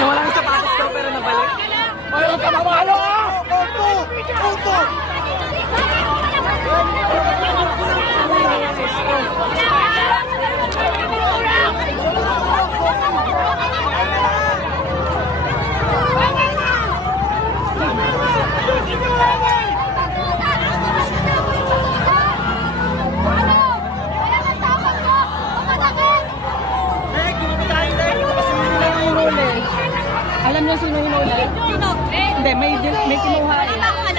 Nawala yung sapatos ko pero nabalik. Mayroon ka mamalo ah! Auto! Alam niyo sino hinuli? Sino? Hindi, may kinuha eh.